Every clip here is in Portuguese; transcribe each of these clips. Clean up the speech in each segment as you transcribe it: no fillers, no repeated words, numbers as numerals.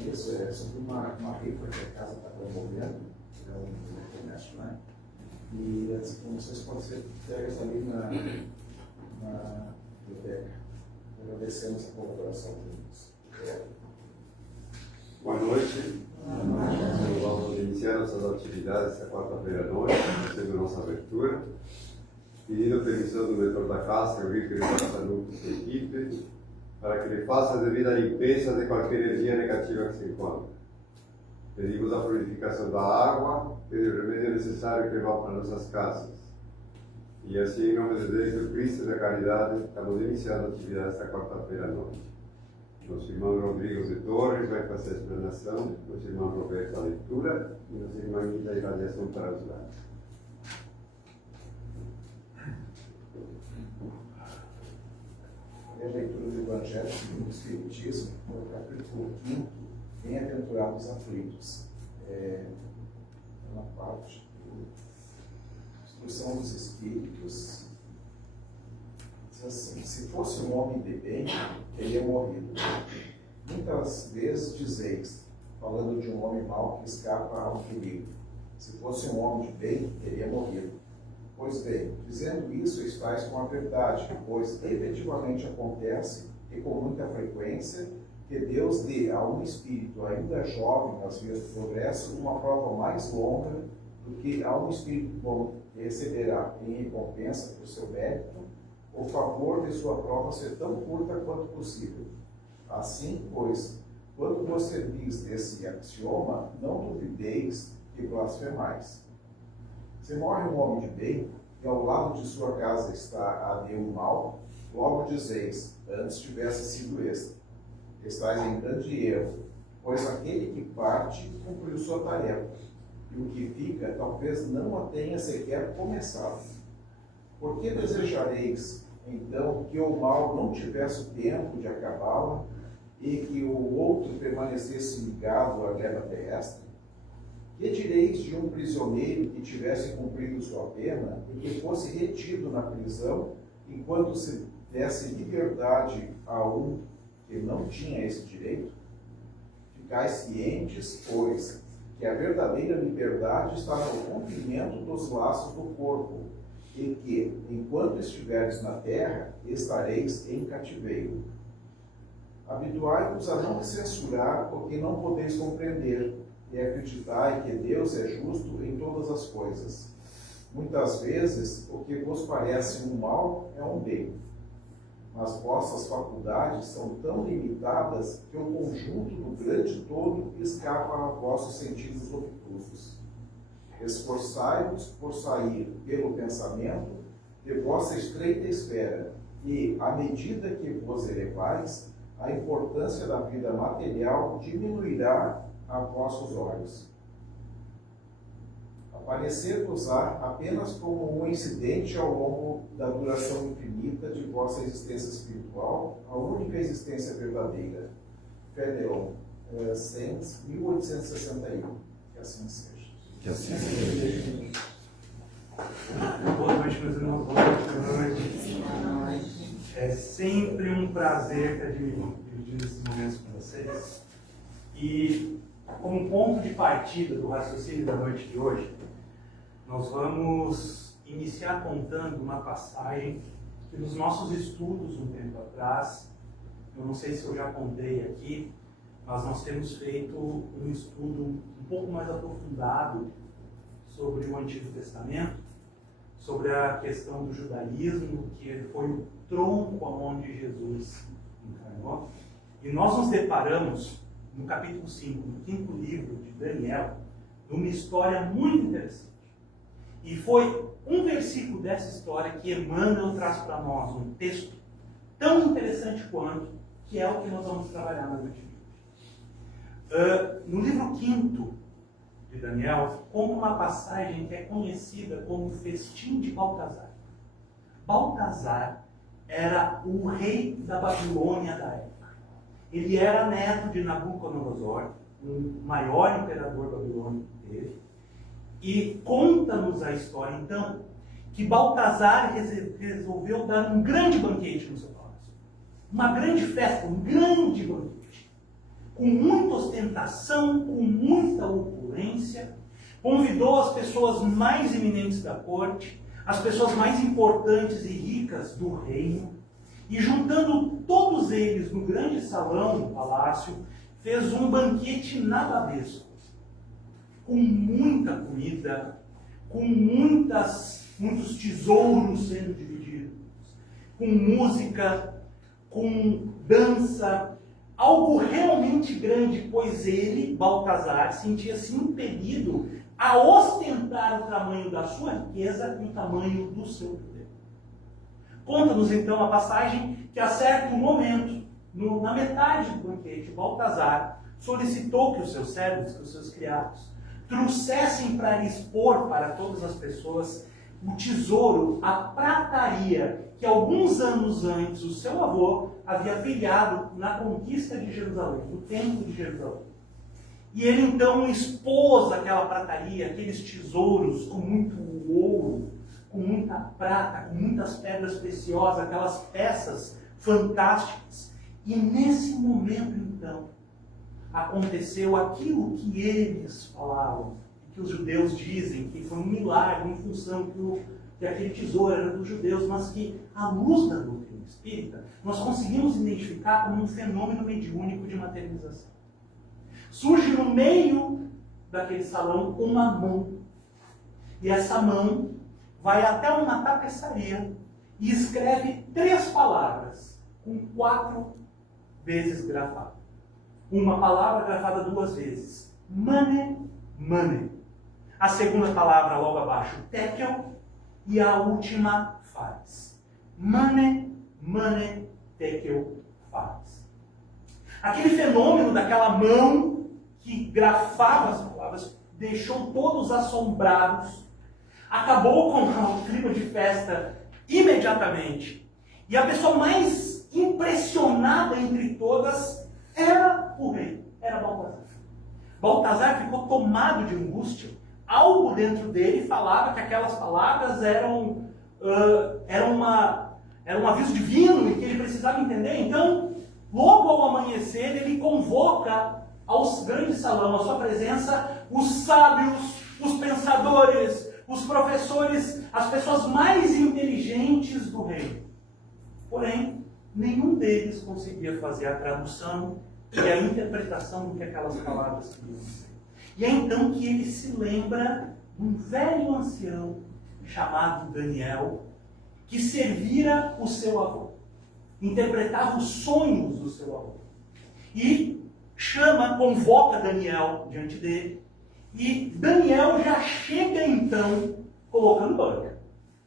nisso é sobre uma rifa que a casa está promovendo, na internet, né? E as informações podem ser pegas ali na biblioteca. Agradecemos a colaboração deles. Boa noite. Vamos iniciar nossas atividades esta quarta-feira à noite, fazendo nossa abertura. Pedindo permissão do diretor da casa, Eurico de Barçanuto e sua equipe, para que ele faça a devida limpeza de qualquer energia negativa que se encontre. Pedimos a purificação da água e do remédio necessário que vá para nossas casas. E assim, em nome de Deus, do Cristo e da caridade, estamos iniciando a atividade esta quarta-feira à noite. Nosso irmão Rodrigo de Torres vai fazer a explanação, nosso irmão Roberto a leitura e nossa irmã Anita a irradiação para ajudar. A leitura do Evangelho segundo o Espiritismo, no capítulo 5, Bem-aventurados aflitos. Na parte da instrução dos Espíritos, diz assim: se fosse um homem de bem, teria morrido. Muitas vezes dizeis, falando de um homem mau que escapa ao perigo, se fosse um homem de bem, teria morrido. Pois bem, dizendo isso, estáis com a verdade, pois efetivamente acontece, e com muita frequência, que Deus dê a um espírito ainda jovem nas vias do progresso uma prova mais longa do que a um espírito bom que receberá em recompensa por seu mérito o favor de sua prova ser tão curta quanto possível. Assim, pois, quando vos servis desse axioma, não duvideis que blasfemais. Se morre um homem de bem, e ao lado de sua casa está a de um mal, logo dizeis, antes tivesse sido este. Estais em grande erro, pois aquele que parte cumpriu sua tarefa, e o que fica talvez não a tenha sequer começado. Por que desejareis, então, que o mal não tivesse o tempo de acabá-la, e que o outro permanecesse ligado à guerra terrestre? Que direis de um prisioneiro que tivesse cumprido sua pena e que fosse retido na prisão, enquanto se desse liberdade a um que não tinha esse direito? Ficais cientes, pois, que a verdadeira liberdade está no rompimento dos laços do corpo, e que, enquanto estiveres na terra, estareis em cativeiro. Habituai-vos a não censurar o que não podeis compreender, e acreditai que Deus é justo em todas as coisas. Muitas vezes, o que vos parece um mal é um bem, mas vossas faculdades são tão limitadas que o conjunto do grande todo escapa a vossos sentidos obtusos. Esforçai-vos por sair pelo pensamento de vossa estreita esfera, e, à medida que vos elevais, a importância da vida material diminuirá a vossos olhos. Aparecer-vos-á apenas como um incidente ao longo da duração infinita de vossa existência espiritual, a única existência verdadeira. Fédéon, Sens, 1861. Que assim seja. Que assim seja. Boa noite, meus irmãos. Boa noite. É sempre um prazer estar dividindo esses momentos com vocês. E, como ponto de partida do raciocínio da noite de hoje, nós vamos iniciar contando uma passagem que nos nossos estudos um tempo atrás, eu não sei se eu já contei aqui, mas nós temos feito um estudo um pouco mais aprofundado sobre o Antigo Testamento, sobre a questão do judaísmo, que foi o tronco aonde Jesus encarnou. E nós nos deparamos, no capítulo 5, no 5º livro de Daniel, numa história muito interessante. E foi um versículo dessa história que Emmanuel traz para nós um texto tão interessante quanto, que é o que nós vamos trabalhar na noite de hoje. No livro 5º de Daniel, conta uma passagem que é conhecida como o Festim de Baltazar. Baltazar era o rei da Babilônia da época. Ele era neto de Nabucodonosor, o maior imperador babilônico que teve. E conta-nos a história, então, que Baltazar resolveu dar um grande banquete no seu palácio. Uma grande festa, um grande banquete. com muita ostentação, com muita opulência, convidou as pessoas mais eminentes da corte, as pessoas mais importantes e ricas do reino, e juntando todos eles no grande salão do palácio, fez um banquete nababesco, com muita comida, com muitos tesouros sendo divididos, com música, com dança, algo realmente grande, pois ele, Baltazar, sentia-se impelido a ostentar o tamanho da sua riqueza e o tamanho do seu poder. Conta-nos então a passagem que a certo momento, na metade do banquete, Baltazar solicitou que os seus servos, que os seus criados, trouxessem para lhe expor para todas as pessoas o tesouro, a prataria que alguns anos antes o seu avô havia pilhado na conquista de Jerusalém, no templo de Jerusalém. E ele então expôs aquela prataria, aqueles tesouros com muito ouro, com muita prata, com muitas pedras preciosas, aquelas peças fantásticas. E nesse momento então, aconteceu aquilo que eles falavam, que os judeus dizem que foi um milagre em função que aquele tesouro era dos judeus, mas que, à luz da doutrina espírita, nós conseguimos identificar como um fenômeno mediúnico de materialização. Surge no meio daquele salão uma mão, e essa mão vai até uma tapeçaria e escreve 3 palavras, com 4 vezes grafado. Uma palavra grafada 2 vezes. Mane, mane. A segunda palavra logo abaixo, tekel. E a última, fares. Mane, mane, tekel, fares. Aquele fenômeno daquela mão que grafava as palavras deixou todos assombrados. Acabou com o clima de festa imediatamente. E a pessoa mais impressionada entre todas era o rei, era Baltazar. Baltazar ficou tomado de angústia. Algo dentro dele falava que aquelas palavras eram um aviso divino e que ele precisava entender. Então, logo ao amanhecer, ele convoca ao grande salão, à sua presença, os sábios, os pensadores, os professores, as pessoas mais inteligentes do reino. Porém, nenhum deles conseguia fazer a tradução e a interpretação do que aquelas palavras queriam dizer. E é então que ele se lembra de um velho ancião chamado Daniel, que servira o seu avô, interpretava os sonhos do seu avô. E convoca Daniel diante dele, e Daniel já chega então colocando banca.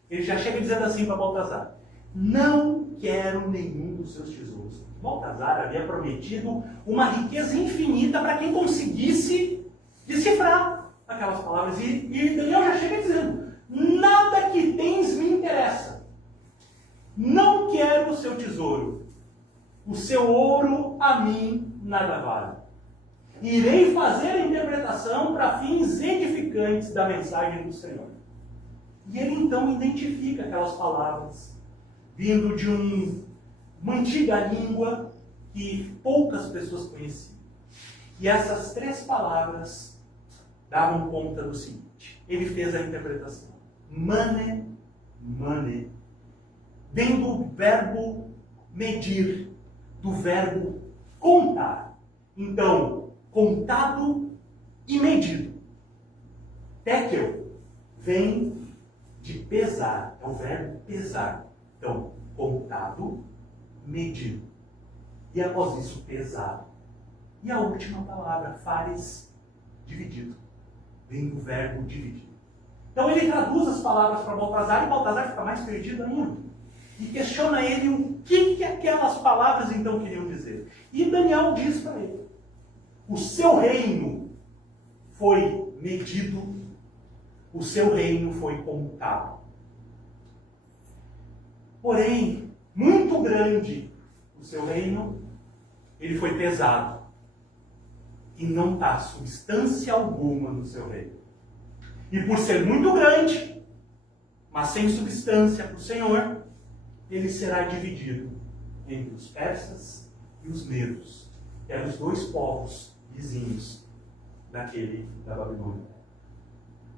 Ele já chega dizendo assim para Baltazar: não quero nenhum dos seus tesouros. Baltazar havia prometido uma riqueza infinita para quem conseguisse decifrar aquelas palavras. E Daniel já chega dizendo: nada que tens me interessa. Não quero o seu tesouro. O seu ouro a mim nada vale. Irei fazer a interpretação para fins edificantes da mensagem do Senhor. E ele então identifica aquelas palavras vindo de uma antiga língua que poucas pessoas conheciam. E essas 3 palavras davam conta do seguinte: ele fez a interpretação. Mane, mane. Vem do verbo medir, do verbo contar. Então, contado e medido. Tekel vem de pesar, é o verbo pesar. Então, contado, medido. E após isso, pesado. E a última palavra, fares, dividido. Vem do verbo dividir. Então ele traduz as palavras para Baltazar, e Baltazar fica mais perdido ainda. E questiona ele o que aquelas palavras então queriam dizer. E Daniel diz para ele: o seu reino foi medido, o seu reino foi contado. Porém, muito grande o seu reino, ele foi pesado. E não está substância alguma no seu reino. E por ser muito grande, mas sem substância para o Senhor, ele será dividido entre os persas e os medos. eram os dois povos vizinhos daquele da Babilônia.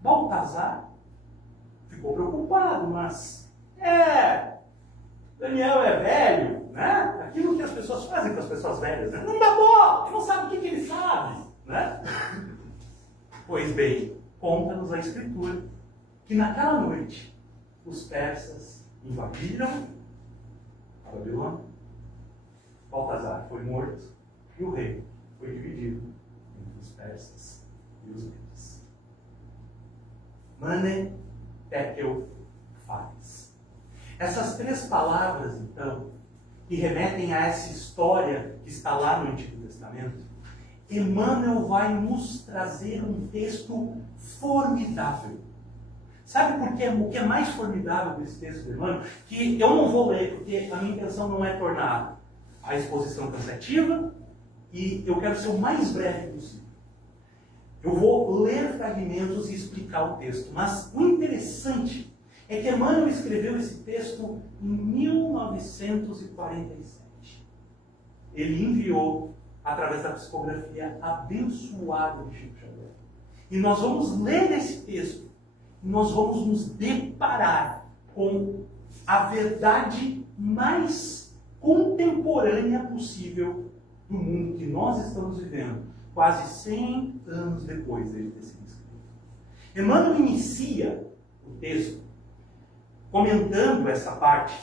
Baltazar ficou preocupado, mas Daniel é velho, né? Aquilo que as pessoas fazem com as pessoas velhas, né? Não dá bola, não sabe o que ele sabe, né? Pois bem, conta-nos a Escritura que naquela noite os persas invadiram a Babilônia, Baltazar foi morto e o reino foi dividido entre os persas e os medes. Mane, tekel, fares. Essas três palavras, então, que remetem a essa história que está lá no Antigo Testamento, Emmanuel vai nos trazer um texto formidável. Sabe por quê? O que é mais formidável desse texto de Emmanuel? Que eu não vou ler, porque a minha intenção não é tornar a exposição cansativa e eu quero ser o mais breve possível. Eu vou ler fragmentos e explicar o texto, mas o interessante é que Emmanuel escreveu esse texto em 1947. Ele enviou através da psicografia abençoada de Chico Xavier. E nós vamos ler esse texto, e nós vamos nos deparar com a verdade mais contemporânea possível do mundo que nós estamos vivendo, quase 100 anos depois dele ter sido escrito. Emmanuel inicia o texto comentando essa parte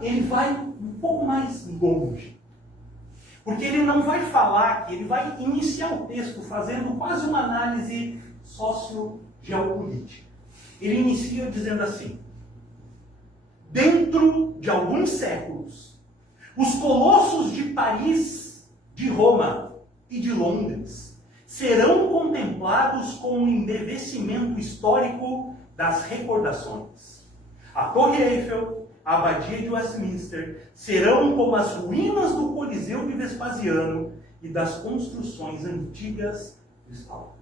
ele vai um pouco mais longe. Porque ele não vai falar aqui, ele vai iniciar o texto fazendo quase uma análise sociogeopolítica. Ele inicia dizendo assim: dentro de alguns séculos, os colossos de Paris, de Roma e de Londres serão contemplados com o embevecimento histórico das recordações. A Torre Eiffel, a Abadia de Westminster serão como as ruínas do Coliseu de Vespasiano e das construções antigas de Esparto.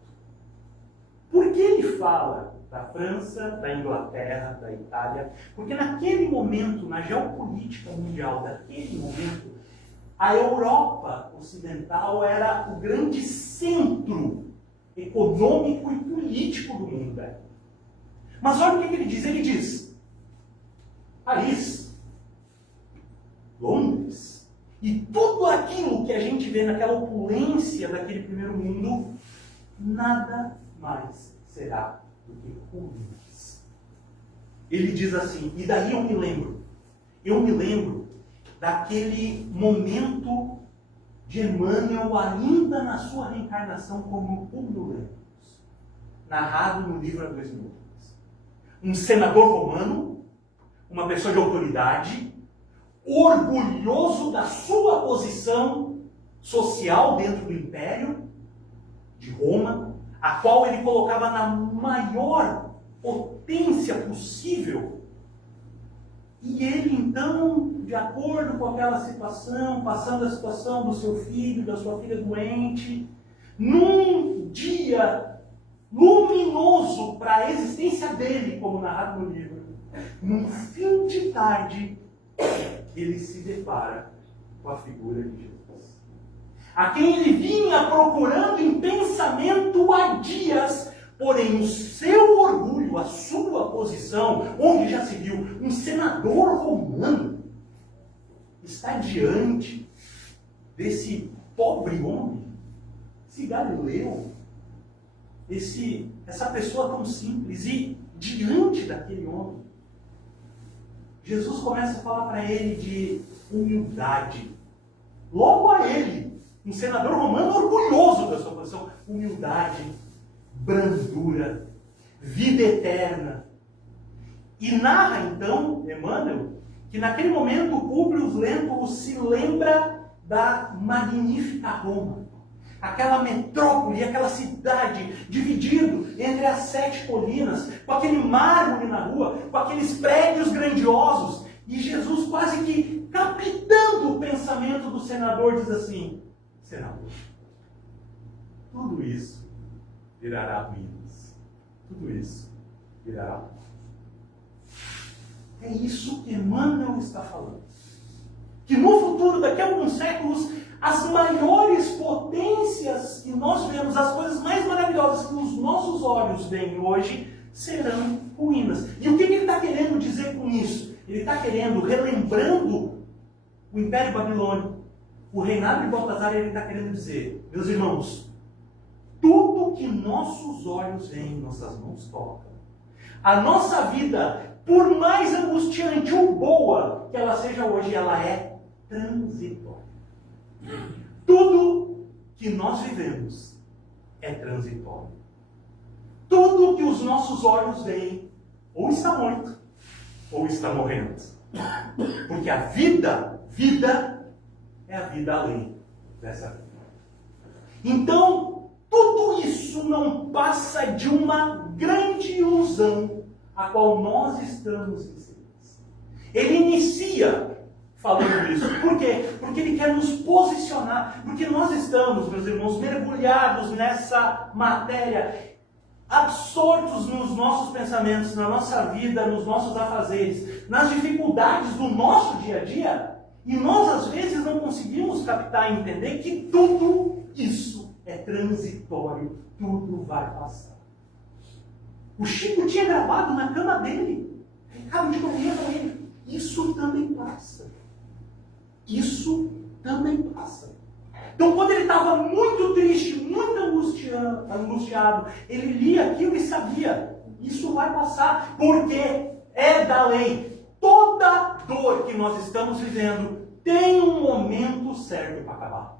Por que ele fala da França, da Inglaterra, da Itália? Porque naquele momento, na geopolítica mundial daquele momento, a Europa Ocidental era o grande centro econômico e político do mundo velho. Mas olha o que ele diz. Ele diz: Paris, Londres e tudo aquilo que a gente vê naquela opulência daquele primeiro mundo, nada mais será do que ruínas. Ele diz assim, e daí eu me lembro daquele momento de Emmanuel ainda na sua reencarnação como Públio Lentulus, narrado no livro A Dois Minutos. Um senador romano, uma pessoa de autoridade, orgulhoso da sua posição social dentro do Império de Roma, a qual ele colocava na maior potência possível. E ele, então, de acordo com aquela situação, passando a situação do seu filho, da sua filha doente, num dia luminoso para a existência dele, como narrado no livro, num fim de tarde, ele se depara com a figura de Jesus, a quem ele vinha procurando em pensamento há dias, porém o seu orgulho, a sua posição, onde já se viu um senador romano, está diante desse pobre homem, esse Galileu, essa pessoa tão simples, e diante daquele homem, Jesus começa a falar para ele de humildade. Logo a ele, um senador romano orgulhoso da sua posição, humildade, brandura, vida eterna. E narra então, Emmanuel, que naquele momento Públio Lentulus se lembra da magnífica Roma. Aquela metrópole, aquela cidade dividido entre as 7 colinas, com aquele mármore na rua, com aqueles prédios grandiosos. E Jesus, quase que captando o pensamento do senador, diz assim: senador, tudo isso virará ruínas. Tudo isso virará pó. É isso que Emmanuel está falando. Que no futuro, daqui a alguns séculos, as maiores potências que nós vemos, as coisas mais maravilhosas que os nossos olhos veem hoje, serão ruínas. E o que ele está querendo dizer com isso? Ele está querendo, relembrando o Império Babilônico, o reinado de Baltazar, ele está querendo dizer, meus irmãos, tudo que nossos olhos veem, nossas mãos tocam, a nossa vida, por mais angustiante ou boa que ela seja hoje, ela é transitória. Tudo que nós vivemos é transitório. Tudo que os nossos olhos veem, ou está morto, ou está morrendo. Porque a vida é a vida além dessa vida. Então, tudo isso não passa de uma grande ilusão a qual nós estamos inseridos. Ele inicia falando isso. Por quê? Porque ele quer nos posicionar. Porque nós estamos, meus irmãos, mergulhados nessa matéria, absortos nos nossos pensamentos, na nossa vida, nos nossos afazeres, nas dificuldades do nosso dia a dia, e nós às vezes não conseguimos captar e entender que tudo isso é transitório, tudo vai passar. O Chico tinha gravado na cama dele, Ricardo de Corrêa para ele, isso também passa. Isso também passa. Então, quando ele estava muito triste, muito angustiado, ele lia aquilo e sabia, isso vai passar, porque é da lei. Toda dor que nós estamos vivendo tem um momento certo para acabar.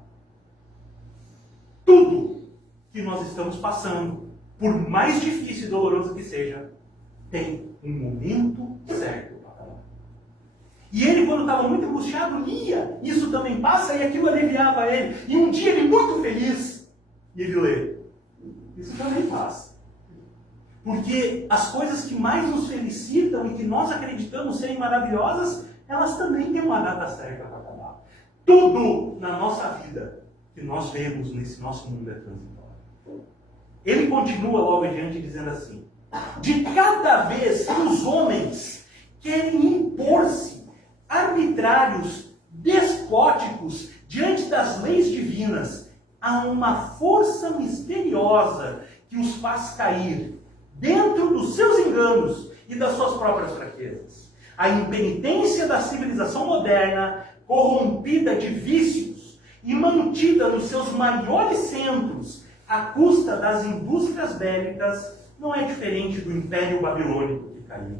Tudo que nós estamos passando, por mais difícil e doloroso que seja, tem um momento certo para acabar. E ele, quando estava muito angustiado, lia, isso também passa, e aquilo aliviava ele. E um dia ele, muito feliz, ele lê, isso também passa. Porque as coisas que mais nos felicitam e que nós acreditamos serem maravilhosas, elas também têm uma data certa para acabar. Tudo na nossa vida que nós vemos nesse nosso mundo é transitório. Ele continua logo adiante dizendo assim: de cada vez que os homens querem impor-se arbitrários, despóticos, diante das leis divinas, há uma força misteriosa que os faz cair dentro dos seus enganos e das suas próprias fraquezas. A impenitência da civilização moderna, corrompida de vícios e mantida nos seus maiores centros, à custa das indústrias bélicas, não é diferente do Império Babilônico que caiu.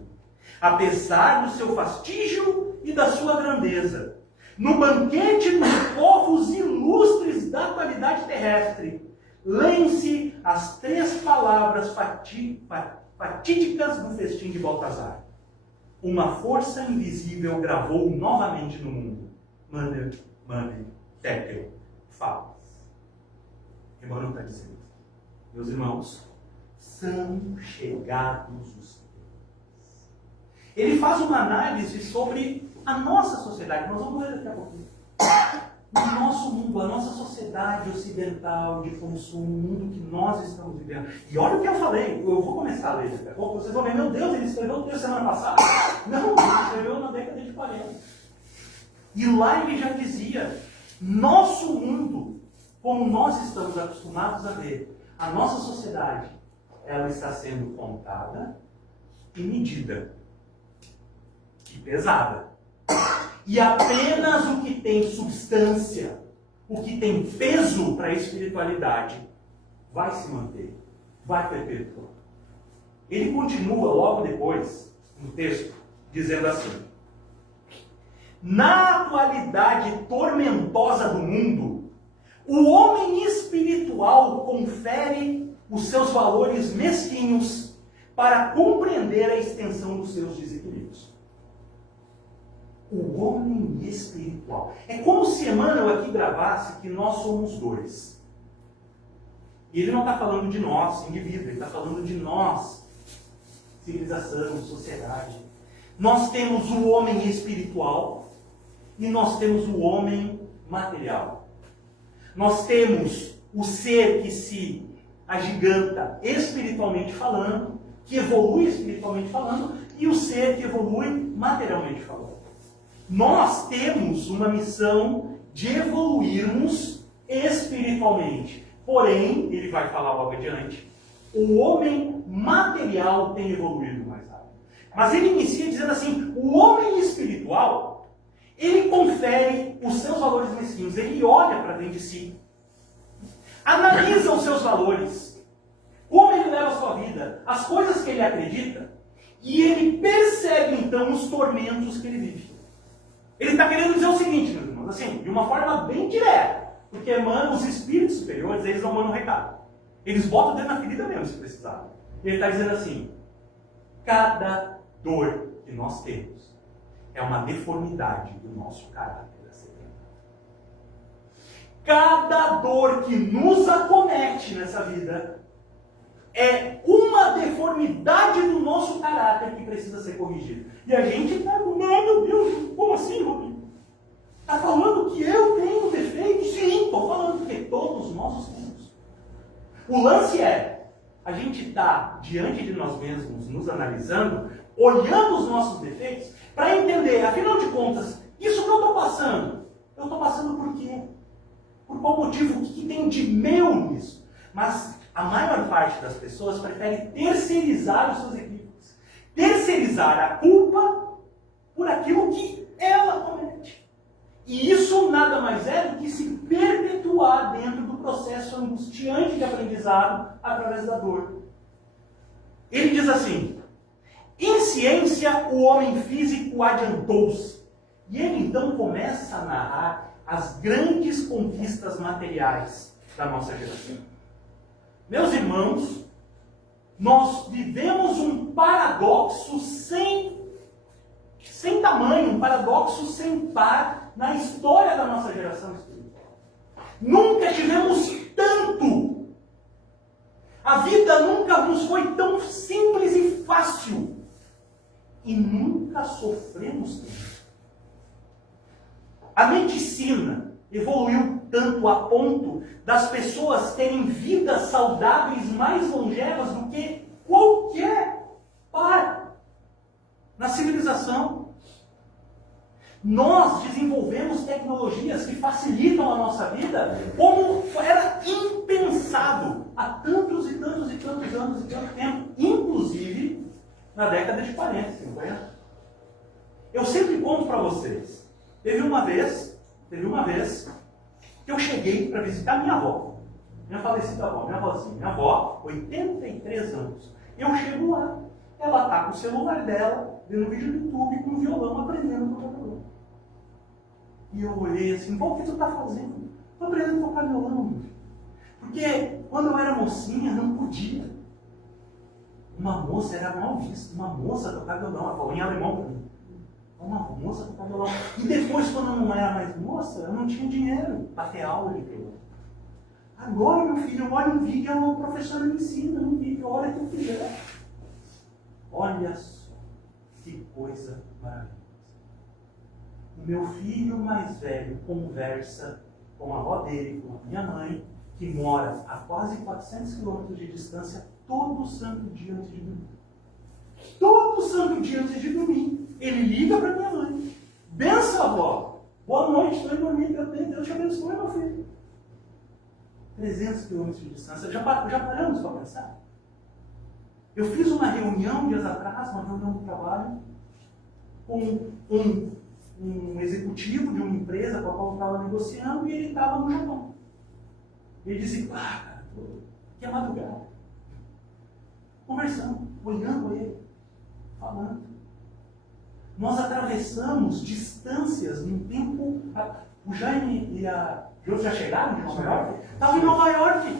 Apesar do seu fastígio e da sua grandeza, no banquete dos povos ilustres da atualidade terrestre, leem-se as 3 palavras fatídicas do festim de Baltazar. Uma força invisível gravou novamente no mundo. Mander, Tekel, Falas. Emmanuel está dizendo, meus irmãos, são chegados os tempos. Ele faz uma análise sobre a nossa sociedade. Nós vamos ver daqui a pouquinho. O nosso mundo, a nossa sociedade ocidental de consumo, o mundo que nós estamos vivendo. E olha o que eu falei, eu vou começar a ler daqui a pouco, vocês vão ver, meu Deus, ele escreveu o texto semana passada? Não, ele escreveu na década de 40. E lá ele já dizia, nosso mundo, como nós estamos acostumados a ver, a nossa sociedade, ela está sendo contada e medida. E pesada. E apenas o que tem substância, o que tem peso para a espiritualidade, vai se manter, vai perpetuar. Ele continua logo depois, no texto, dizendo assim: na atualidade tormentosa do mundo, o homem espiritual confere os seus valores mesquinhos para compreender a extensão dos seus desequilíbrios. O homem espiritual. É como se Emmanuel aqui gravasse que nós somos 2. E ele não está falando de nós, indivíduo, ele está falando de nós, civilização, sociedade. Nós temos o homem espiritual e nós temos o homem material. Nós temos o ser que se agiganta espiritualmente falando, que evolui espiritualmente falando, e o ser que evolui materialmente falando. Nós temos uma missão de evoluirmos espiritualmente. Porém, ele vai falar logo adiante, o homem material tem evoluído mais rápido. Mas ele inicia dizendo assim, o homem espiritual, ele confere os seus valores mesquinhos, ele olha para dentro de si, analisa os seus valores, como ele leva a sua vida, as coisas que ele acredita, e ele percebe então os tormentos que ele vive. Ele está querendo dizer o seguinte, meus irmãos, assim, de uma forma bem direta, porque os espíritos superiores, eles não mandam recado. Eles botam o dedo na ferida mesmo, se precisar. Ele está dizendo assim, cada dor que nós temos é uma deformidade do nosso caráter a ser tratado. Cada dor que nos acomete nessa vida é uma deformidade do nosso caráter que precisa ser corrigida. E a gente está, não, meu Deus, como assim, Rodrigo? Está falando que eu tenho defeito? Sim, estou falando que todos nós os temos. O lance é, a gente está diante de nós mesmos, nos analisando, olhando os nossos defeitos, para entender, afinal de contas, isso que eu estou passando por quê? Por qual motivo? O que tem de meu nisso? Mas a maior parte das pessoas prefere terceirizar os seus equívocos. Terceirizar a culpa por aquilo que ela comete. E isso nada mais é do que se perpetuar dentro do processo angustiante de aprendizado através da dor. Ele diz assim, em ciência o homem físico adiantou-se. E ele então começa a narrar as grandes conquistas materiais da nossa geração. Meus irmãos, nós vivemos um paradoxo sem tamanho, um paradoxo sem par na história da nossa geração espiritual. Nunca tivemos tanto. A vida nunca nos foi tão simples e fácil. E nunca sofremos tanto. A medicina evoluiu tanto a ponto das pessoas terem vidas saudáveis mais longevas do que qualquer par na civilização. Nós desenvolvemos tecnologias que facilitam a nossa vida como era impensado há tantos e tantos e tantos anos e tanto tempo, inclusive na década de 40, 50. Eu sempre conto para vocês, teve uma vez que eu cheguei para visitar minha avó, minha falecida avó, minha avó, 83 anos. Eu chego lá, ela está com o celular dela, vendo vídeo no YouTube, com um violão, aprendendo a tocar violão. E eu olhei assim, o que tu está fazendo? Estou aprendendo a tocar violão. Porque quando eu era mocinha, não podia. Uma moça era mal vista, uma moça tocar violão, ela falou em alemão para mim. Uma moça tocar violão. E depois, quando eu não era mais moça, eu não tinha dinheiro para ter aula de violão. Agora, meu filho, eu olho um vídeo, o professor me ensina um vídeo, olha o que eu fizer. Olha só, que coisa maravilhosa. O meu filho mais velho conversa com a avó dele, com a minha mãe, que mora a quase 400 quilômetros de distância, todo santo dia antes de dormir. Todo santo dia antes de dormir, ele liga para minha mãe. Benção, avó. Boa noite, estou indo dormir. Deus te abençoe, meu filho. 300 quilômetros de distância. Já paramos para pensar? Eu fiz uma reunião dias atrás, uma reunião de trabalho, com um executivo de uma empresa com a qual eu estava negociando, e ele estava no Japão. Ele disse, cara, que é madrugada. Conversando, olhando ele, falando. Nós atravessamos distâncias num tempo. O Jaime e a Jô já chegaram de Nova York? Estavam em Nova York,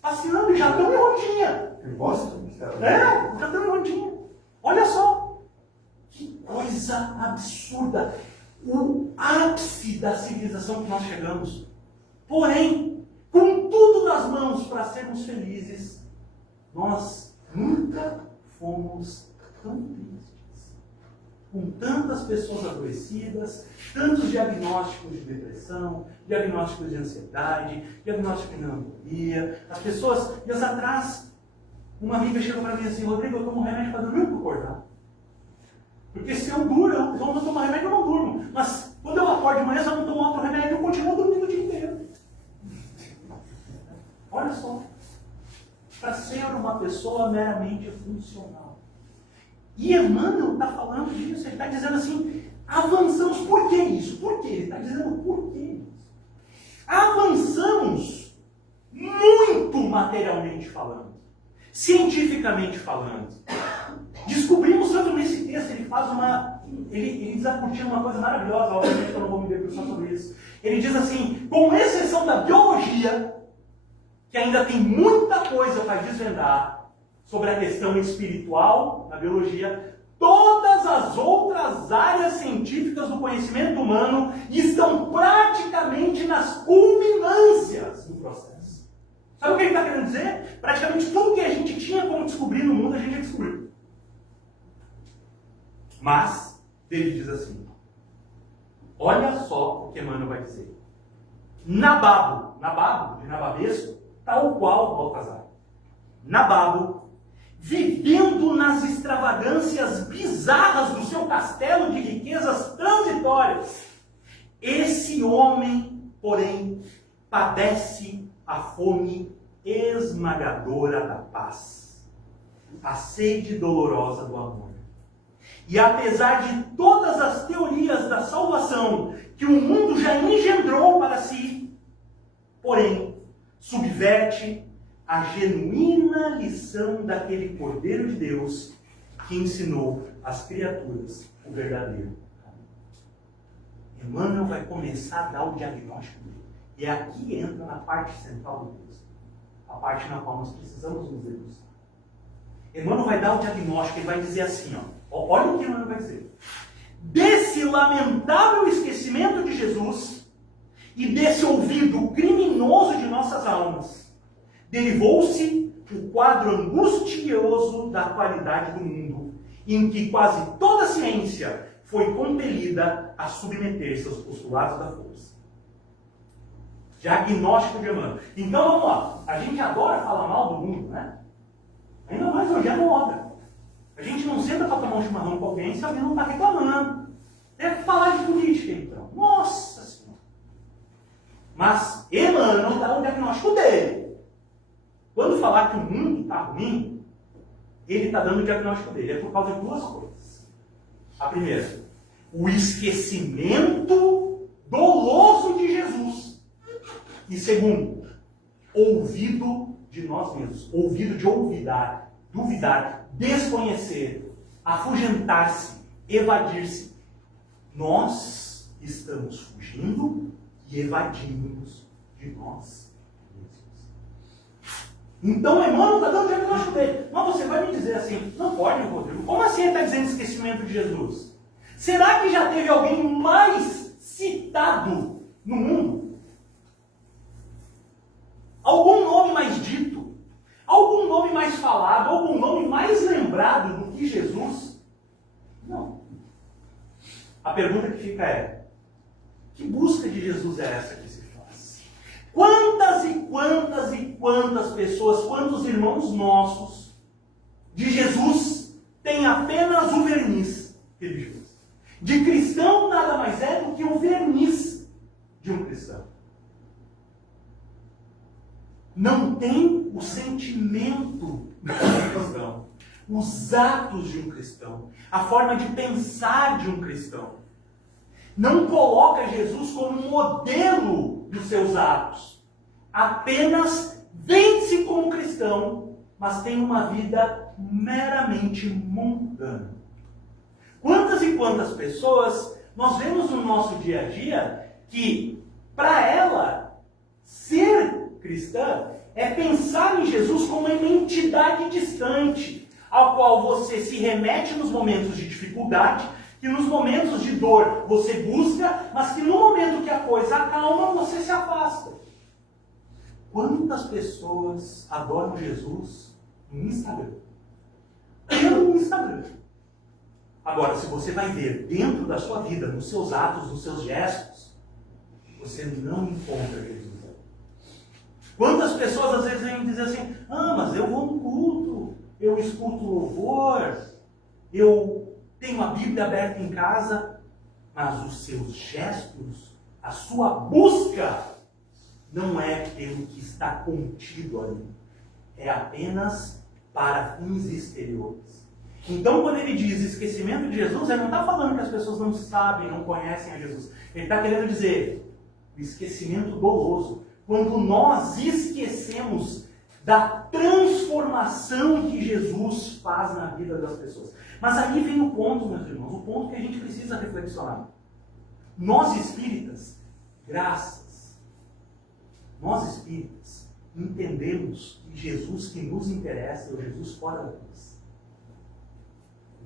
passeando e já estão em Rondinha. Em Boston? Já estão em Rondinha. Olha só. Que coisa absurda. O ápice da civilização que nós chegamos. Porém, com tudo nas mãos para sermos felizes, nós nunca fomos tão tristes. Com tantas pessoas adoecidas, tantos diagnósticos de depressão, diagnósticos de ansiedade, diagnóstico de melancolia. As pessoas, dias atrás, uma amiga chegou para mim assim, Rodrigo, eu tomo remédio para dormir ou para acordar? Porque se eu não tomar remédio, eu não durmo. Mas Quando eu acordo de manhã, se eu não tomo outro remédio, eu continuo dormindo o dia inteiro. Olha só. Para ser uma pessoa meramente funcional. E Emmanuel está falando disso, ele está dizendo assim, avançamos. Por que isso? Por quê? Ele está dizendo por quê isso? Avançamos muito materialmente falando, cientificamente falando. Descobrimos tanto nesse texto, ele faz ele desacortina uma coisa maravilhosa, obviamente eu não vou me debruçar sobre isso. Ele diz assim, com exceção da biologia, que ainda tem muita coisa para desvendar sobre a questão espiritual na biologia, todas as outras áreas científicas do conhecimento humano estão praticamente nas culminâncias do processo. Sabe o que ele está querendo dizer? Praticamente tudo que a gente tinha como descobrir no mundo, a gente já descobriu. Mas, ele diz assim, olha só o que Emmanuel vai dizer. Nababo, de nababesco, tal qual Baltazar. Nababo, vivendo nas extravagâncias bizarras do seu castelo de riquezas transitórias, esse homem, porém, padece a fome esmagadora da paz, a sede dolorosa do amor. E apesar de todas as teorias da salvação que o mundo já engendrou para si, porém, subverte a genuína lição daquele Cordeiro de Deus que ensinou às criaturas o verdadeiro caminho. Emmanuel vai começar a dar o diagnóstico dele. E aqui entra na parte central do texto, a parte na qual nós precisamos nos debruçar. Emmanuel vai dar o diagnóstico, ele vai dizer assim, olha o que Emmanuel vai dizer. Desse lamentável esquecimento de Jesus e desse olvido criminoso de nossas almas, derivou-se o quadro angustioso da atualidade do mundo, em que quase toda a ciência foi compelida a submeter-se aos postulados da força. Diagnóstico de Emmanuel. Então vamos lá. A gente adora falar mal do mundo, né? Ainda mais hoje é moda. A gente não senta para tomar um chimarrão com alguém se alguém não está reclamando. Deve falar de política, então. Nossa Senhora! Mas Emmanuel dá o diagnóstico dele. Quando falar que o mundo está ruim, ele está dando o diagnóstico dele. É por causa de duas coisas. A primeira, o esquecimento doloso de Jesus. E segundo, ouvido de nós mesmos. Ouvido de olvidar, duvidar, desconhecer, afugentar-se, evadir-se. Nós estamos fugindo e evadimos de nós mesmos. Então Emmanuel está dando o diagnóstico dele. Mas você vai me dizer assim, não pode, Rodrigo. Como assim ele está dizendo esquecimento de Jesus? Será que já teve alguém mais citado no mundo? Algum nome mais dito? Algum nome mais falado? Algum nome mais lembrado do que Jesus? Não. A pergunta que fica é, que busca de Jesus é essa que se faz? Quantas e quantas e quantas pessoas, quantos irmãos nossos de Jesus têm apenas o verniz religioso? De cristão nada mais é do que o verniz de um cristão. Não tem o sentimento de um cristão, os atos de um cristão, a forma de pensar de um cristão. Não coloca Jesus como modelo dos seus atos. Apenas vende-se como cristão, mas tem uma vida meramente mundana. Quantas e quantas pessoas nós vemos no nosso dia a dia que, para ela, ser cristã é pensar em Jesus como uma entidade distante, ao qual você se remete nos momentos de dificuldade, que nos momentos de dor você busca, mas que no momento que a coisa acalma, você se afasta. Quantas pessoas adoram Jesus no Instagram? Pelo Instagram. Agora, se você vai ver dentro da sua vida, nos seus atos, nos seus gestos, você não encontra Jesus. Quantas pessoas às vezes vêm dizer assim, mas eu vou no culto, eu escuto louvor, eu tenho a Bíblia aberta em casa, mas os seus gestos, a sua busca, não é pelo que está contido ali. É apenas para fins exteriores. Então, quando ele diz esquecimento de Jesus, ele não está falando que as pessoas não sabem, não conhecem a Jesus. Ele está querendo dizer o esquecimento doloso. Quando nós esquecemos da transformação que Jesus faz na vida das pessoas. Mas aí vem o ponto, meus irmãos, o ponto que a gente precisa reflexionar. Nós espíritas, nós espíritas, entendemos que Jesus que nos interessa é o Jesus fora da cruz.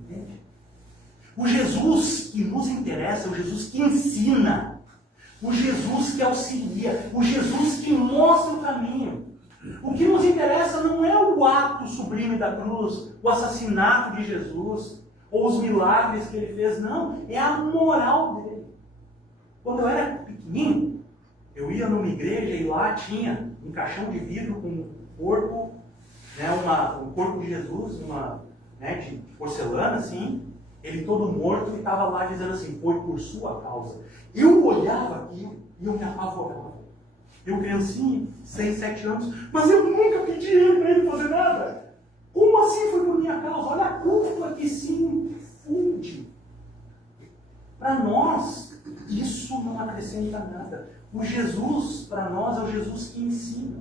Entende? O Jesus que nos interessa é o Jesus que ensina, o Jesus que auxilia, o Jesus que mostra o caminho. O que nos interessa não é o ato sublime da cruz, o assassinato de Jesus, ou os milagres que ele fez, não, é a moral dele. Quando eu era pequenininho, eu ia numa igreja e lá tinha um caixão de vidro com um corpo, né, um corpo de Jesus, de porcelana, assim, ele todo morto e estava lá dizendo assim, foi por sua causa. Eu olhava aquilo e eu me apavorava. Eu criancinha, 6, 7 anos, mas eu nunca pedi para ele fazer nada. Como assim foi por minha causa? Olha a culpa que se infunde. Para nós, isso não acrescenta nada. O Jesus, para nós, é o Jesus que ensina.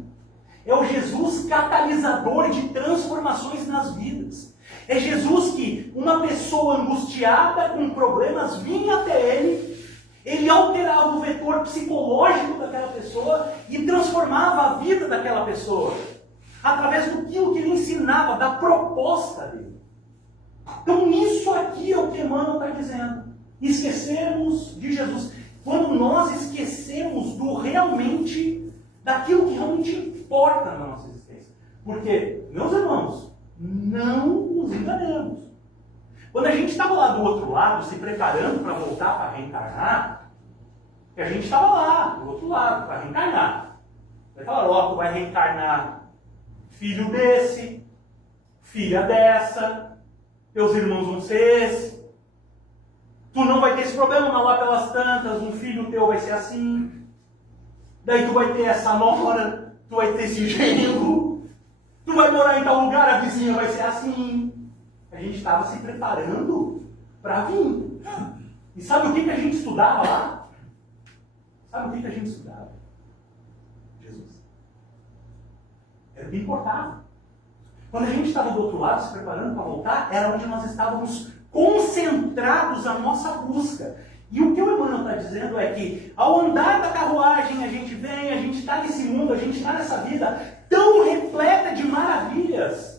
É o Jesus catalisador de transformações nas vidas. É Jesus que uma pessoa angustiada com problemas vinha até ele alterava o vetor psicológico daquela pessoa e transformava a vida daquela pessoa através do que ele ensinava, da proposta dele. Então, isso aqui é o que Emmanuel está dizendo. Esquecermos de Jesus. Quando nós esquecemos daquilo que realmente importa na nossa existência. Porque, meus irmãos, não nos enganemos. Quando a gente estava lá do outro lado, se preparando para voltar para reencarnar, a gente estava lá, do outro lado, para reencarnar. Vai falar, ó, tu vai reencarnar filho desse, filha dessa, teus irmãos vão ser esse. Tu não vai ter esse problema lá pelas tantas, um filho teu vai ser assim. Daí tu vai ter essa nora, tu vai ter esse genro, tu vai morar em tal lugar, a vizinha vai ser assim. A gente estava se preparando para vir. E sabe o que a gente estudava lá? Sabe o que a gente estudava? Jesus. Era o que importava. Quando a gente estava do outro lado se preparando para voltar, era onde nós estávamos concentrados a nossa busca. E o que o Emmanuel está dizendo é que ao andar da carruagem a gente vem, a gente está nesse mundo, a gente está nessa vida tão repleta de maravilhas,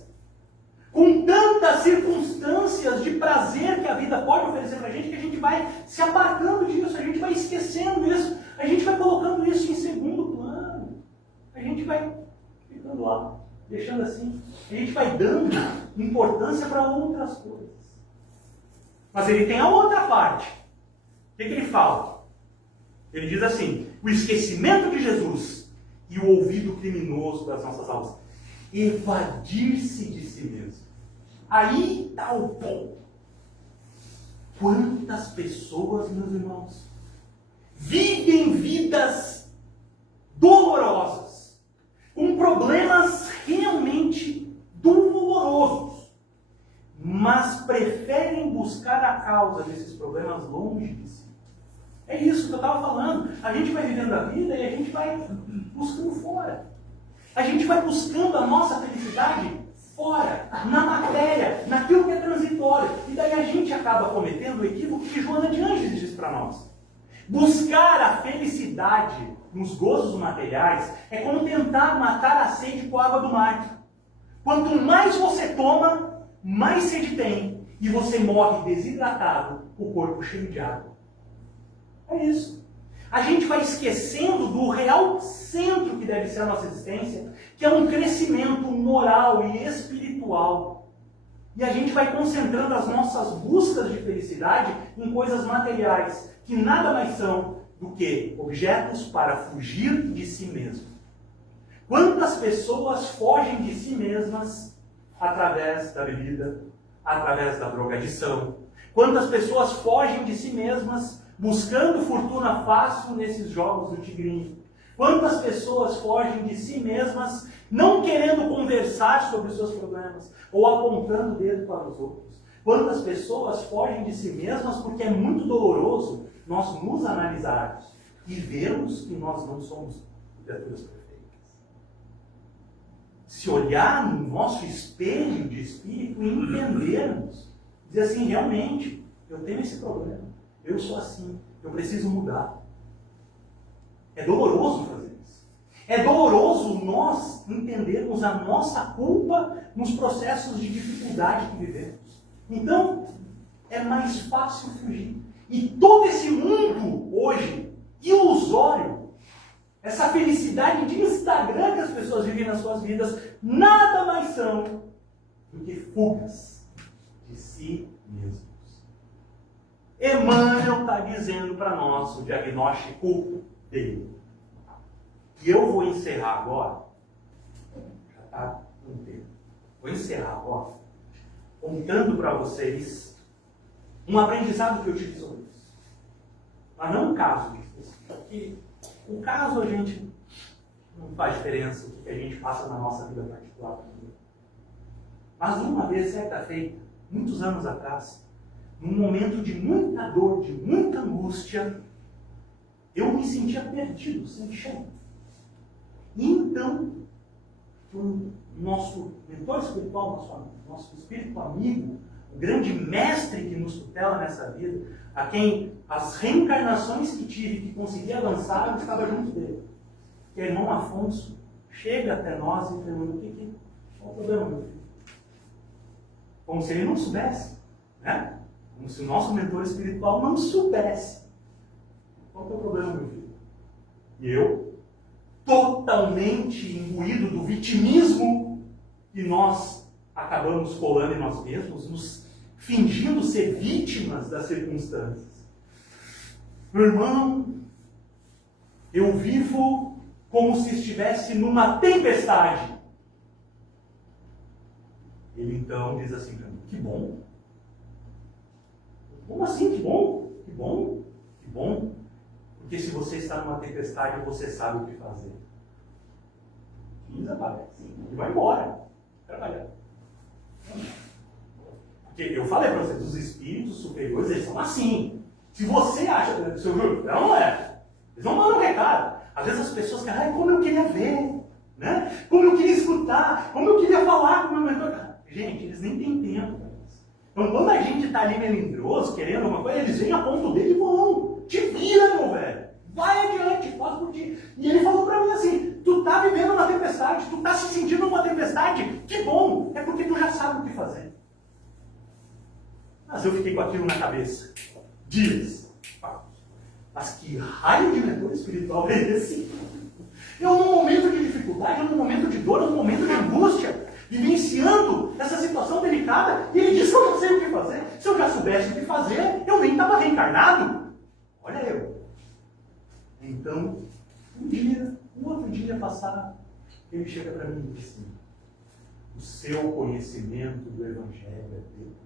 com tantas circunstâncias de prazer que a vida pode oferecer para a gente, que a gente vai se apartando disso, a gente vai esquecendo isso, a gente vai colocando isso em segundo plano, a gente vai ficando lá, deixando assim, a gente vai dando importância para outras coisas. Mas ele tem a outra parte. O que ele fala? Ele diz assim, o esquecimento de Jesus e o ouvido criminoso das nossas almas. Evadir-se de si mesmo. Aí está o ponto. Quantas pessoas, meus irmãos, vivem vidas dolorosas, com problemas realmente dolorosos, mas preferem buscar a causa desses problemas longe de si. É isso que eu estava falando. A gente vai vivendo a vida e a gente vai buscando fora. A gente vai buscando a nossa felicidade fora, na matéria, naquilo que é transitório. E daí a gente acaba cometendo o equívoco que Joana de Ângeles diz para nós. Buscar a felicidade nos gozos materiais é como tentar matar a sede com a água do mar. Quanto mais você toma, mais sede tem. E você morre desidratado, o corpo cheio de água. É isso. A gente vai esquecendo do real centro que deve ser a nossa existência, que é um crescimento moral e espiritual. E a gente vai concentrando as nossas buscas de felicidade em coisas materiais, que nada mais são do que objetos para fugir de si mesmo. Quantas pessoas fogem de si mesmas através da bebida, através da drogadição? Quantas pessoas fogem de si mesmas buscando fortuna fácil nesses jogos do tigrinho? Quantas pessoas fogem de si mesmas, não querendo conversar sobre os seus problemas, ou apontando o dedo para os outros? Quantas pessoas fogem de si mesmas porque é muito doloroso nós nos analisarmos e vermos que nós não somos criaturas perfeitas? Se olhar no nosso espelho de espírito e entendermos, dizer assim, realmente, eu tenho esse problema, eu sou assim, eu preciso mudar. É doloroso fazer isso. É doloroso nós entendermos a nossa culpa nos processos de dificuldade que vivemos. Então, é mais fácil fugir. E todo esse mundo hoje, ilusório, essa felicidade de Instagram que as pessoas vivem nas suas vidas, nada mais são do que fugas de si mesmos. Emmanuel está dizendo para nós o diagnóstico dele. E eu vou encerrar agora. Já está um tempo. Vou encerrar agora contando para vocês um aprendizado que eu tive sobre isso. Mas não um caso disso. Porque o caso a gente não faz diferença o que a gente passa na nossa vida particular. Mas uma vez, certa feita, muitos anos atrás, num momento de muita dor, de muita angústia, eu me sentia perdido, sem chão. E então, o nosso mentor espiritual, nosso espírito amigo, o grande mestre que nos tutela nessa vida, a quem as reencarnações que tive, que consegui avançar, eu estava junto dele. Que é o irmão Afonso, chega até nós e pergunta, qual o problema, meu filho? Como se ele não soubesse, né? Como se o nosso mentor espiritual não soubesse. Qual é o problema, meu filho? E eu, totalmente imbuído do vitimismo que nós acabamos colando em nós mesmos, nos fingindo ser vítimas das circunstâncias. Meu irmão, eu vivo como se estivesse numa tempestade. Ele então diz assim para mim, que bom. Como assim, que bom? Que bom? Que bom? Porque se você está numa tempestade, você sabe o que fazer. E desaparece. E vai embora. Trabalhar. Porque eu falei para vocês, os espíritos superiores, eles são assim. Se você acha, seu grupo, não é. Eles não mandam recado. Às vezes as pessoas querem, ai, como eu queria ver, né? Como eu queria escutar, como eu queria falar com o meu mentor. Gente, eles nem têm tempo para isso. Então quando a gente está ali melindroso, querendo alguma coisa, eles vêm a ponto dele e vão. Te vira, meu velho. Vai adiante, faz por ti. E ele falou para mim assim, tu tá vivendo uma tempestade, tu tá se sentindo uma tempestade, que bom, é porque tu já sabe o que fazer. Mas eu fiquei com aquilo na cabeça. Dias. Mas que raio de mentor espiritual é esse? Eu num momento de dificuldade, eu num momento de dor, eu num momento de angústia, vivenciando essa situação delicada, e ele disse que eu não sei o que fazer. Se eu já soubesse o que fazer, eu nem estava reencarnado. Olha eu. Então, um outro dia passado, ele chega para mim e diz assim, o seu conhecimento do Evangelho é deplorável.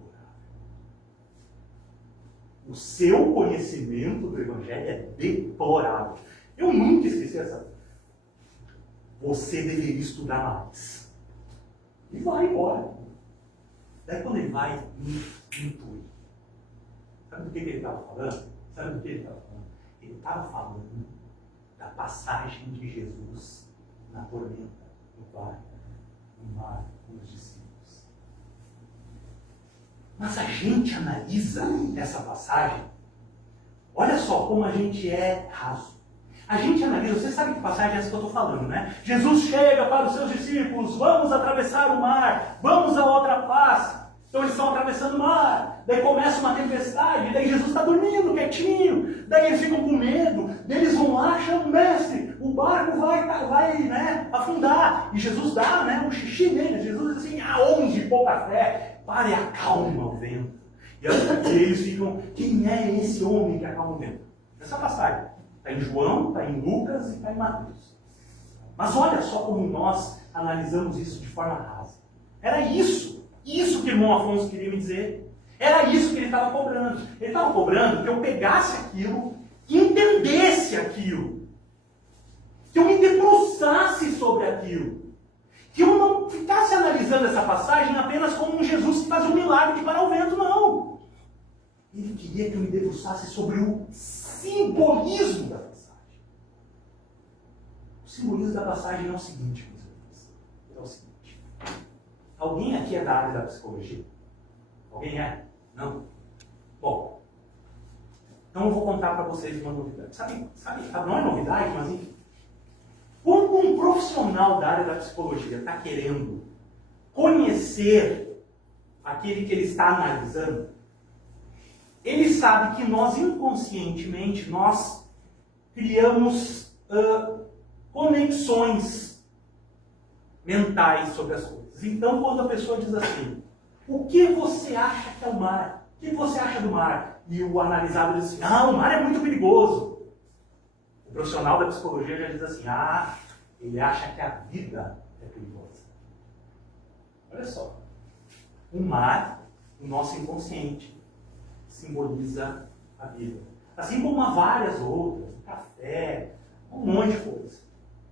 O seu conhecimento do Evangelho é deplorável. Eu nunca esqueci essa. Você deveria estudar mais. E vai embora. Daí quando ele vai, me intui. Sabe do que ele estava falando? Sabe do que ele estava falando? Ele estava falando da passagem de Jesus na tormenta, no barco, no mar, com os discípulos. Mas a gente analisa essa passagem, olha só como a gente é raso. A gente analisa, você sabe que passagem é essa que eu estou falando, né? Jesus chega para os seus discípulos, vamos atravessar o mar, vamos à outra face. Então eles estão atravessando o mar, daí começa uma tempestade, daí Jesus está dormindo, quietinho, daí eles ficam com medo, daí eles vão lá, chamam o mestre, o barco vai né, afundar, e Jesus dá um xixi nele, Jesus diz assim, aonde pouca fé, para e acalma o vento. E eles ficam, quem é esse homem que acalma o vento? Essa passagem está em João, está em Lucas e está em Mateus. Mas olha só como nós analisamos isso de forma rasa. Era isso que o irmão Afonso queria me dizer. Era isso que ele estava cobrando. Ele estava cobrando que eu pegasse aquilo, que entendesse aquilo, que eu me debruçasse sobre aquilo, que eu não ficasse analisando essa passagem apenas como um Jesus que faz um milagre de parar o vento, não. Ele queria que eu me debruçasse sobre o simbolismo da passagem. O simbolismo da passagem é o seguinte, meus irmãos. É o seguinte. Alguém aqui é da área da psicologia? Alguém é? Não? Bom, então eu vou contar para vocês uma novidade. Sabe, não é novidade, mas enfim. Quando um profissional da área da psicologia está querendo conhecer aquele que ele está analisando, ele sabe que nós inconscientemente nós criamos conexões mentais sobre as coisas. Então, quando a pessoa diz assim, o que você acha que é o mar? O que você acha do mar? E o analisado diz assim, o mar é muito perigoso. O profissional da psicologia já diz assim, ele acha que a vida é perigosa. Olha só. O mar, o nosso inconsciente, simboliza a vida. Assim como há várias outras, o café, um monte de coisa.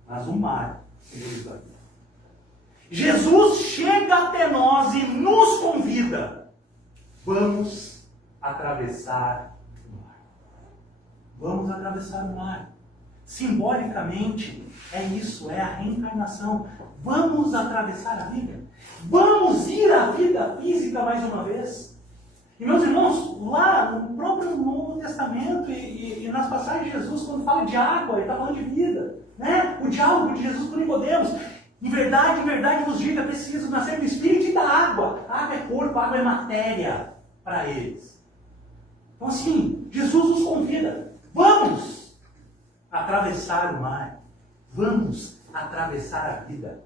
Mas o mar simboliza a vida. Jesus chega até nós e nos convida. Vamos atravessar o mar. Vamos atravessar o mar. Simbolicamente, é isso, é a reencarnação. Vamos atravessar a vida. Vamos ir à vida física mais uma vez. E meus irmãos, lá no próprio Novo Testamento e nas passagens de Jesus, quando fala de água, ele está falando de vida. Né? O diálogo de Jesus com Nicodemos. Em verdade vos digo, é preciso nascer do Espírito e da água. A água é corpo, a água é matéria para eles. Então assim, Jesus nos convida. Vamos atravessar o mar. Vamos atravessar a vida.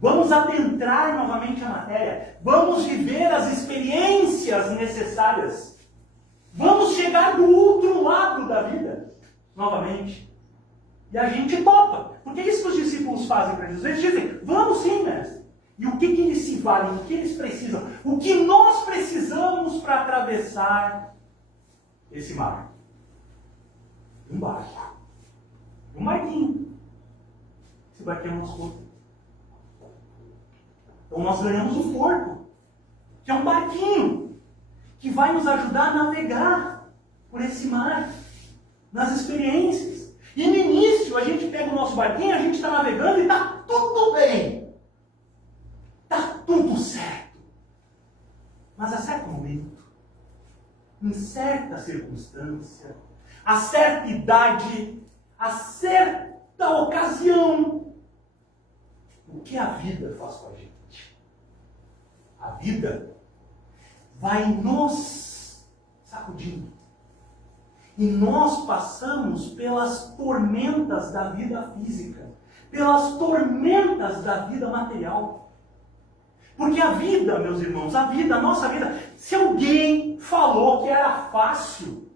Vamos adentrar novamente a matéria. Vamos viver as experiências necessárias. Vamos chegar do outro lado da vida novamente. E a gente topa. Porque é isso que os discípulos fazem para Jesus. Eles dizem, vamos sim, mestre. E o que eles se valem? O que eles precisam? O que nós precisamos para atravessar esse mar? Um barco. Um barquinho. Esse barquinho é o nosso corpo. Então nós ganhamos um corpo, que é um barquinho, que vai nos ajudar a navegar por esse mar, nas experiências. E no início a gente pega o nosso barquinho, a gente está navegando e está tudo bem. Está tudo certo. Mas a certo momento, em certa circunstância, a certa idade, a certa ocasião, o que a vida faz com a gente? A vida vai nos sacudindo. E nós passamos pelas tormentas da vida física, pelas tormentas da vida material. Porque a vida, meus irmãos, a nossa vida, se alguém falou que era fácil,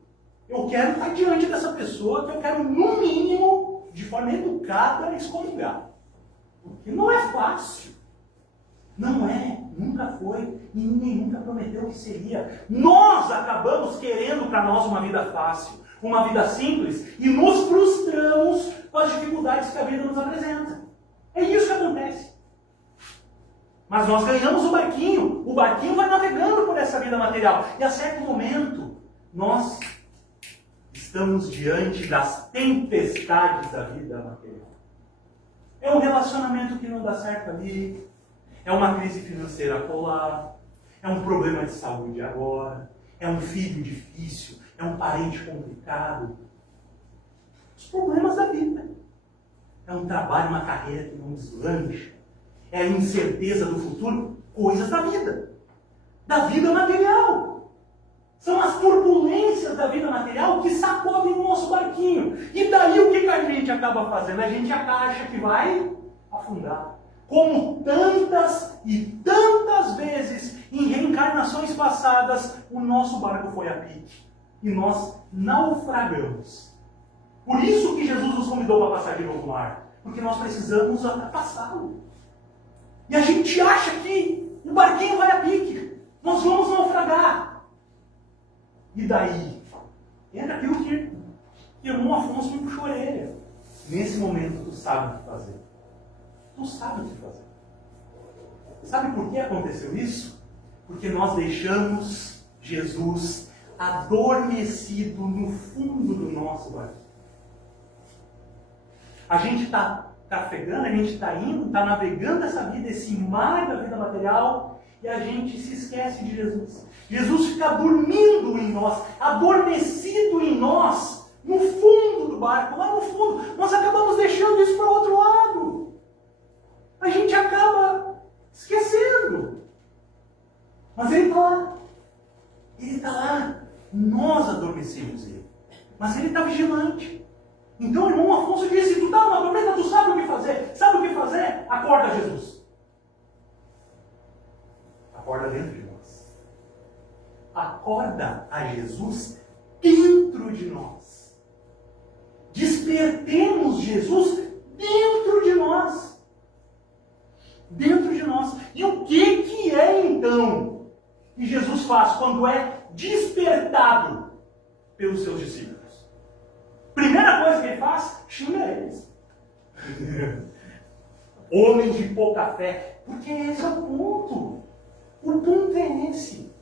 eu quero estar diante dessa pessoa que eu quero, no mínimo, de forma educada, excomungar. Porque não é fácil. Não é, nunca foi, e ninguém nunca prometeu que seria. Nós acabamos querendo para nós uma vida fácil, uma vida simples, e nos frustramos com as dificuldades que a vida nos apresenta. É isso que acontece. Mas nós ganhamos o barquinho vai navegando por essa vida material, e a certo momento, nós estamos diante das tempestades da vida material. É um relacionamento que não dá certo ali, é uma crise financeira acolá, é um problema de saúde agora, é um filho difícil, é um parente complicado. Os problemas da vida. É um trabalho, uma carreira que não deslancha, é a incerteza do futuro, coisas da vida material. São as turbulências da vida material que sacodem o nosso barquinho. E daí o que a gente acaba fazendo? A gente acha que vai afundar. Como tantas e tantas vezes em reencarnações passadas, o nosso barco foi a pique. E nós naufragamos. Por isso que Jesus nos convidou para passar de novo no mar. Porque nós precisamos ultrapassá-lo. E a gente acha que o barquinho vai a pique. Nós vamos naufragar. E daí? Entra aquilo que o irmão Afonso me puxou a orelha. Nesse momento, tu sabe o que fazer. Tu sabe o que fazer. Sabe por que aconteceu isso? Porque nós deixamos Jesus adormecido no fundo do nosso barco. A gente está trafegando, a gente está indo, está navegando essa vida, esse mar da vida material, e a gente se esquece de Jesus. Jesus fica dormindo em nós, adormecido em nós, no fundo do barco, lá no fundo. Nós acabamos deixando isso para o outro lado. A gente acaba esquecendo. Mas ele está lá. Ele está lá. Nós adormecemos ele. Mas ele está vigilante. Então o irmão Afonso disse, tu está numa tormenta, tu sabe o que fazer. Sabe o que fazer? Acorda Jesus. Acorda dentro de nós. Acorda a Jesus dentro de nós. Despertemos Jesus dentro de nós. Dentro de nós. E o que é então que Jesus faz quando é despertado pelos seus discípulos? Primeira coisa que ele faz, xinga eles. Homens de pouca fé. Porque esse é o ponto. O ponto é esse.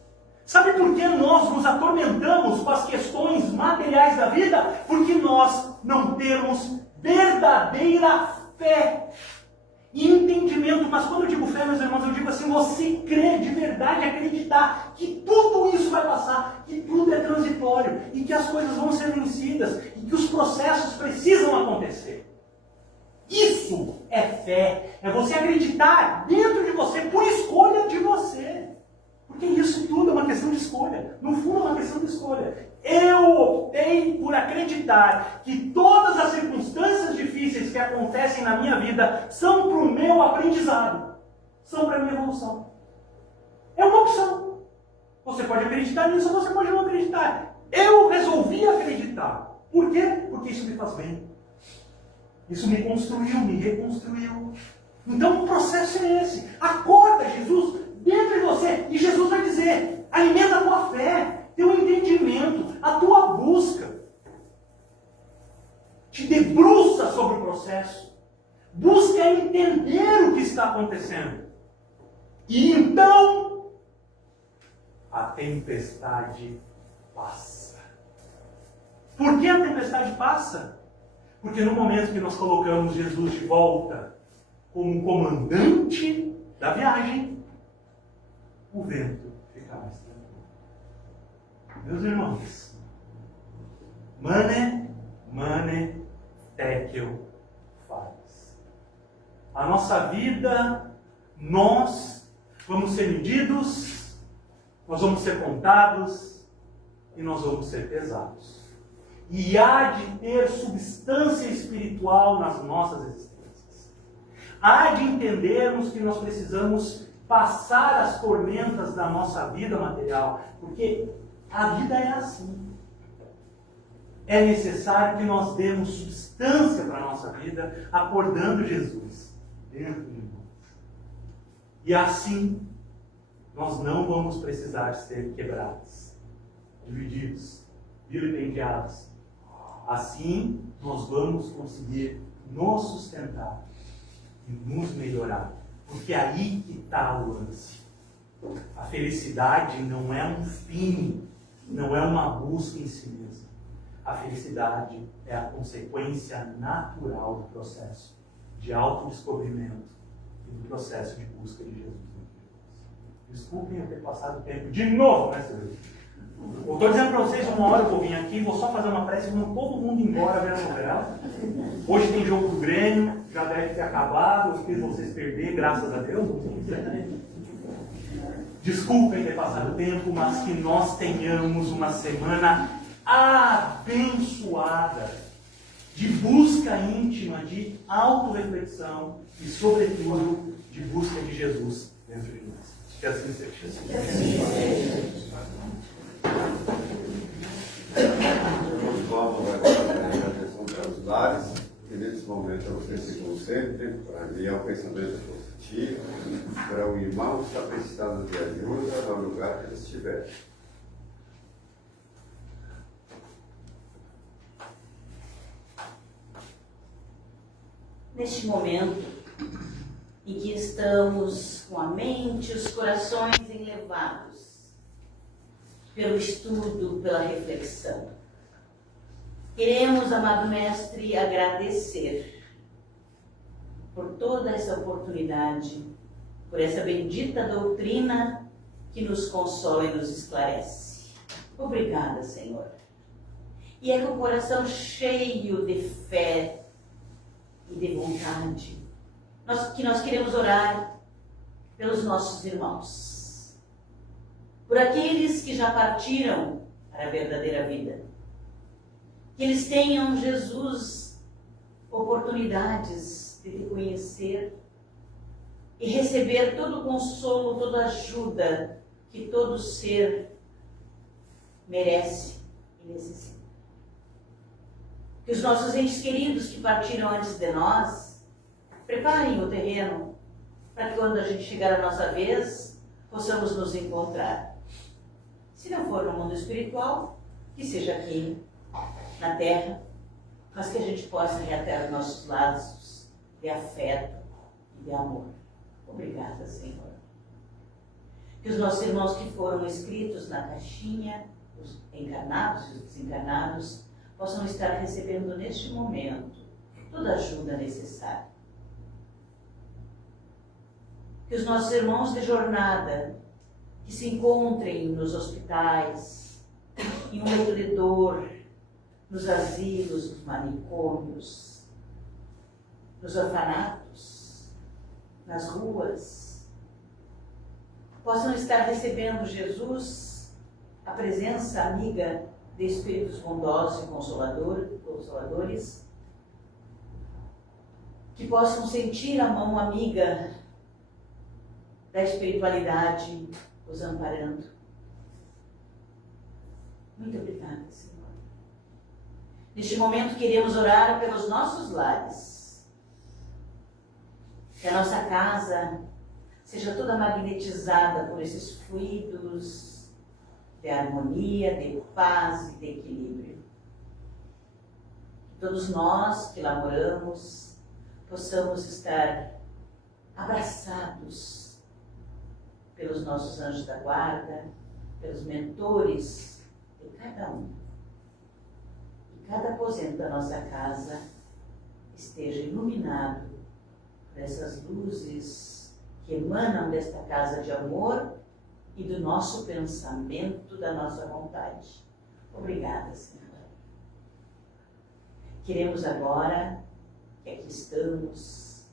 Sabe por que nós nos atormentamos com as questões materiais da vida? Porque nós não temos verdadeira fé e entendimento. Mas quando eu digo fé, meus irmãos, eu digo assim, você crê de verdade, acreditar que tudo isso vai passar, que tudo é transitório e que as coisas vão ser vencidas e que os processos precisam acontecer. Isso é fé, é você acreditar dentro de você, por escolha de você. Porque isso tudo é uma questão de escolha. No fundo é uma questão de escolha. Eu optei por acreditar que todas as circunstâncias difíceis que acontecem na minha vida são para o meu aprendizado. São para a minha evolução. É uma opção. Você pode acreditar nisso ou você pode não acreditar. Eu resolvi acreditar. Por quê? Porque isso me faz bem. Isso me construiu, me reconstruiu. Então o processo é esse. Acorda, Jesus, dentro de você. E Jesus vai dizer, alimenta a tua fé, teu entendimento, a tua busca. Te debruça sobre o processo. Busca entender o que está acontecendo. E então, a tempestade passa. Por que a tempestade passa? Porque no momento que nós colocamos Jesus de volta como comandante da viagem, o vento fica mais tranquilo. Meus irmãos, mane, tekel, faz. A nossa vida, nós vamos ser medidos, nós vamos ser contados e nós vamos ser pesados. E há de ter substância espiritual nas nossas existências. Há de entendermos que nós precisamos passar as tormentas da nossa vida material, porque a vida é assim. É necessário que nós demos substância para a nossa vida, acordando Jesus dentro de nós. E assim, nós não vamos precisar ser quebrados, divididos, vilipendiados. Assim, nós vamos conseguir nos sustentar e nos melhorar. Porque aí que está o lance. A felicidade não é um fim, não é uma busca em si mesma. A felicidade é a consequência natural do processo de autodescobrimento e do processo de busca de Jesus. Desculpem eu ter passado o tempo de novo nessa vez. Eu estou dizendo para vocês, uma hora eu vou vir aqui, vou só fazer uma prece e vamos todo mundo embora ver a novela. Hoje tem jogo do Grêmio, já deve ter acabado, eu fiz vocês perder, graças a Deus. Desculpem ter passado o tempo, mas que nós tenhamos uma semana abençoada de busca íntima, de autorreflexão e, sobretudo, de busca de Jesus dentro de nós. Que assim seja. Vamos agora a atenção para os lares, e nesse momento vocês se concentrem para enviar um pensamento positivo para o irmão que está precisando de ajuda no lugar que ele estiver. neste momento em que estamos com a mente e os corações enlevados pelo estudo, pela reflexão. Queremos, amado Mestre, agradecer por toda essa oportunidade, por essa bendita doutrina que nos consola e nos esclarece. Obrigada, Senhor. E é com o coração cheio de fé e de vontade que nós queremos orar pelos nossos irmãos, por aqueles que já partiram para a verdadeira vida, que eles tenham, Jesus, oportunidades de te conhecer e receber todo o consolo, toda a ajuda que todo ser merece e necessita. Que os nossos entes queridos que partiram antes de nós preparem o terreno para que quando a gente chegar a nossa vez, possamos nos encontrar. Se não for no mundo espiritual, que seja aqui na terra, mas que a gente possa reatar os nossos laços de afeto e de amor. Obrigada, Senhor. Que os nossos irmãos que foram escritos na caixinha, os encarnados e os desencarnados, possam estar recebendo neste momento toda a ajuda necessária. Que os nossos irmãos de jornada, que se encontrem nos hospitais, em um leito de dor, nos asilos, nos manicômios, nos orfanatos, nas ruas, possam estar recebendo, Jesus, a presença amiga de espíritos bondosos e consoladores, que possam sentir a mão amiga da espiritualidade os amparando. Muito obrigada, Senhor. Neste momento queremos orar pelos nossos lares. Que a nossa casa seja toda magnetizada por esses fluidos de harmonia, de paz e de equilíbrio. Que todos nós que lá moramos possamos estar abraçados pelos nossos anjos da guarda, pelos mentores de cada um. Que cada aposento da nossa casa esteja iluminado por essas luzes que emanam desta casa de amor e do nosso pensamento, da nossa vontade. Obrigada, Senhor. Queremos agora, que aqui estamos,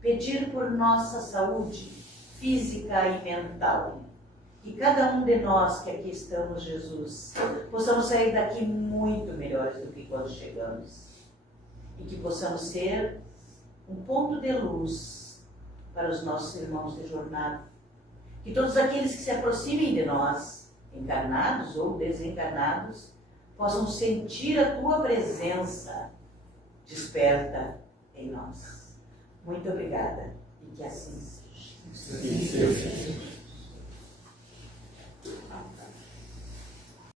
pedir por nossa saúde física e mental. Que cada um de nós que aqui estamos, Jesus, possamos sair daqui muito melhores do que quando chegamos. E que possamos ser um ponto de luz para os nossos irmãos de jornada. Que todos aqueles que se aproximem de nós, encarnados ou desencarnados, possam sentir a Tua presença desperta em nós. Muito obrigada e que assim seja. Sim, sim.